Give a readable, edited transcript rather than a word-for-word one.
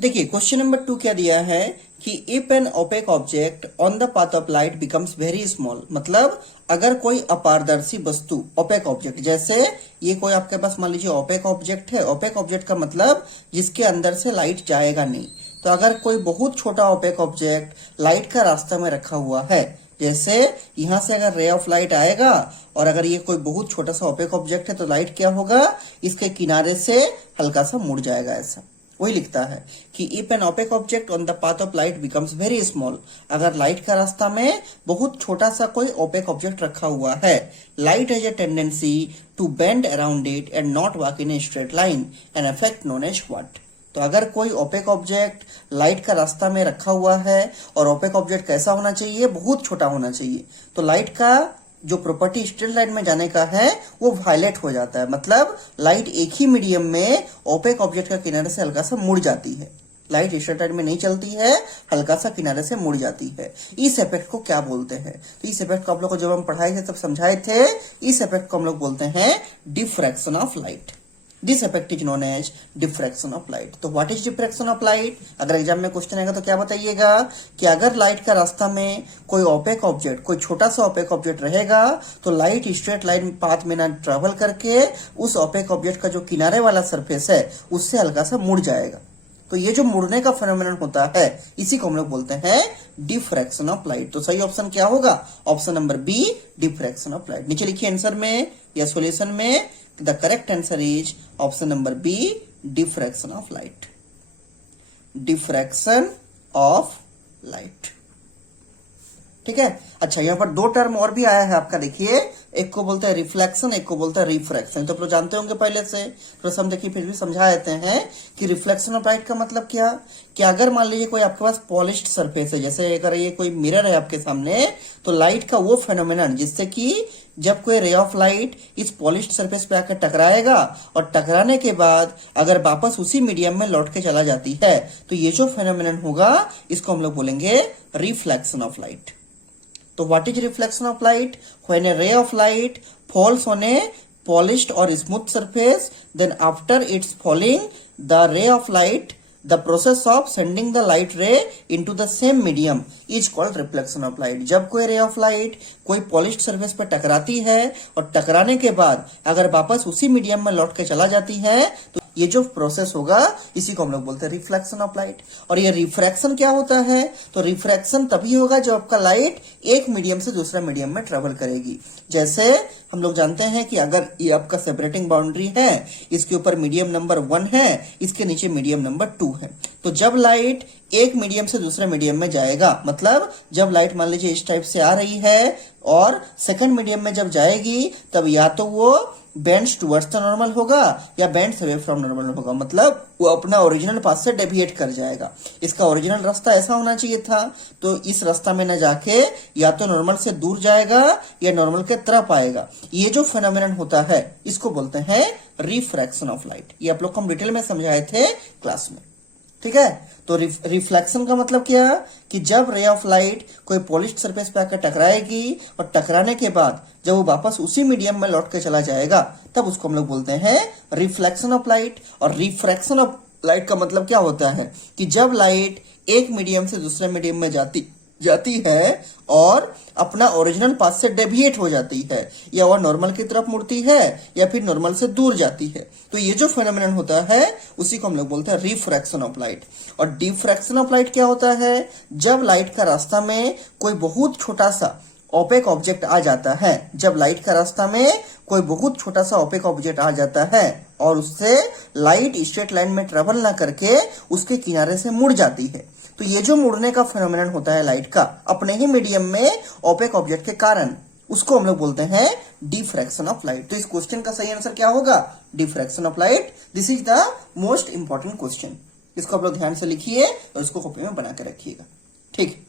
देखिए question number 2 क्या दिया है कि if an opaque object on the path of light becomes very small, मतलब अगर कोई अपारदर्शी वस्तु ओपेक ऑब्जेक्ट, जैसे ये कोई आपके पास मान लीजिए ओपेक ऑब्जेक्ट है। ओपेक ऑब्जेक्ट का मतलब जिसके अंदर से लाइट जाएगा नहीं। तो अगर कोई बहुत छोटा ओपेक ऑब्जेक्ट लाइट का रास्ता में रखा हुआ है, जैसे यहां से अगर रे ऑफ लाइट आएगा और अगर ये कोई बहुत छोटा सा ओपेक ऑब्जेक्ट है तो लाइट क्या होगा, इसके किनारे से हल्का सा मुड़ जाएगा। ऐसा वही लिखता है कि if an opaque object on the path of light becomes very small, अगर लाइट का रास्ता में बहुत छोटा सा कोई ओपेक ऑब्जेक्ट रखा हुआ है, light has a tendency to bend around it and not walk in a straight line, an effect known as what. तो अगर कोई ओपेक ऑब्जेक्ट लाइट का रास्ता में रखा हुआ है और ओपेक ऑब्जेक्ट कैसा होना चाहिए, बहुत छोटा होना चाहिए, तो लाइट का जो प्रॉपर्टी स्ट्रेट लाइन में जाने का है वो वायलेट हो जाता है। मतलब लाइट एक ही मीडियम में ओपेक ऑब्जेक्ट का किनारे से हल्का सा मुड़ जाती है। लाइट स्ट्रेट लाइन में नहीं चलती है, हल्का सा किनारे से मुड़ जाती है। इस इफेक्ट को क्या बोलते हैं? तो इस इफेक्ट को आप लोग को जब हम पढ़ाए थे तब समझाए थे। इस इफेक्ट को हम लोग बोलते हैं diffraction of light. This effect is known as diffraction of light. तो what is diffraction of light? अगर एग्जाम में क्वेश्चन आएगा तो क्या बताइएगा कि अगर लाइट का रास्ता में कोई ओपेक ऑब्जेक्ट, कोई छोटा सा ओपेक ऑब्जेक्ट रहेगा तो लाइट स्ट्रेट लाइन पाथ में ना ट्रेवल करके उस ओपेक ऑब्जेक्ट का जो किनारे वाला सरफेस है उससे हल्का सा मुड़ जाएगा। तो ये जो मुड़ने का फेनोमेनन होता है इसी को हम लोग बोलते हैं डिफ्रैक्शन ऑफ लाइट। तो सही ऑप्शन क्या होगा? Option number B, diffraction of light. नीचे लिखिए आंसर में या सॉल्यूशन में, the correct answer is option number B, diffraction of light. diffraction of light. ठीक है। अच्छा, यहाँ पर दो टर्म और भी आया है आपका, देखिए एक को बोलते हैं रिफ्लेक्शन, एक को बोलते हैं रिफ्रैक्शन। तो आप लोग जानते होंगे पहले से, तो हम देखिए फिर भी समझा देते हैं कि रिफ्लेक्शन ऑफ लाइट का मतलब क्या, कि अगर मान लीजिए कोई आपके पास पॉलिश्ड सरफेस है, जैसे अगर ये कोई मिरर है आपके सामने, तो लाइट का वो फेनोमेनन जिससे कि जब कोई रे ऑफ लाइट इस पॉलिश्ड सरफेस पे आकर टकराएगा और टकराने के बाद अगर वापस उसी मीडियम में लौट के चला जाती है, तो ये जो फेनोमेनन होगा इसको हम लोग बोलेंगे रिफ्लेक्शन ऑफ लाइट। तो what is reflection of light? When a ray of light falls on a polished or smooth surface, then after its falling, the ray of light, the process of sending the light ray into the same medium is called reflection of light. जब कोई ray of light कोई polished surface पर टकराती है और टकराने के बाद अगर वापस उसी मीडियम में लौट के चला जाती है, तो ये जो प्रोसेस होगा इसी को हम लोग बोलते हैं रिफ्लेक्शन ऑफ लाइट। और ये रिफ्रैक्शन क्या होता है? तो रिफ्रैक्शन तभी होगा जब आपका लाइट एक मीडियम से दूसरा मीडियम में ट्रेवल करेगी। जैसे हम लोग जानते हैं कि अगर ये आपका सेपरेटिंग बाउंड्री है, इसके ऊपर मीडियम नंबर 1 है, इसके नीचे मीडियम नंबर 2 है, तो जब लाइट एक मीडियम से दूसरे मीडियम में जाएगा, मतलब जब लाइट मान लीजिए इस टाइप से आ रही है और सेकंड मीडियम में जब जाएगी, तब या तो वो बेंड्स टुवर्ड्स द नॉर्मल होगा या बेंड्स अवे फ्रॉम नॉर्मल होगा, मतलब वो अपना ओरिजिनल पाथ से डेविएट कर जाएगा। इसका ओरिजिनल रास्ता ऐसा होना चाहिए था, तो इस रास्ता में न जाके या तो नॉर्मल से दूर जाएगा या नॉर्मल के तरफ आएगा। ये जो फेनोमेनन होता है इसको बोलते हैं रिफ्रैक्शन ऑफ लाइट। ये आप लोग को हम डिटेल में समझाए थे क्लास में, ठीक है। तो रिफ्लेक्शन का मतलब क्या, कि जब रे ऑफ लाइट कोई पॉलिश्ड सरफेस पे आकर टकराएगी और टकराने के बाद जब वो वापस उसी मीडियम में लौट के चला जाएगा, तब उसको हम लोग बोलते हैं रिफ्लेक्शन ऑफ लाइट। और रिफ्रैक्शन ऑफ लाइट का मतलब क्या होता है, कि जब लाइट एक मीडियम से दूसरे मीडियम में जाती है और अपना ओरिजिनल पाथ से डेविएट हो जाती है, या वह नॉर्मल की तरफ मुड़ती है या फिर नॉर्मल से दूर जाती है, तो ये जो फेनोमेनन होता है उसी को हम लोग बोलते हैं रिफ्रैक्शन ऑफ लाइट। और डिफ्रैक्शन ऑफ लाइट क्या होता है, जब लाइट का रास्ता में कोई बहुत छोटा सा ओपेक ऑब्जेक्ट आ जाता है, जब लाइट का रास्ता में कोई बहुत छोटा सा ओपेक ऑब्जेक्ट आ जाता है और उससे लाइट स्ट्रेट लाइन में ट्रेवल ना करके उसके किनारे से मुड़ जाती है, तो ये जो मुड़ने का फेनोमेनन होता है लाइट का अपने ही मीडियम में ओपेक ऑब्जेक्ट के कारण, उसको हम लोग बोलते हैं डिफ्रैक्शन ऑफ लाइट। तो इस क्वेश्चन का सही आंसर क्या होगा? Diffraction of light. This is the most important question. इसको आप लोग ध्यान से लिखिए और इसको कॉपी में बना के रखिएगा, ठीक।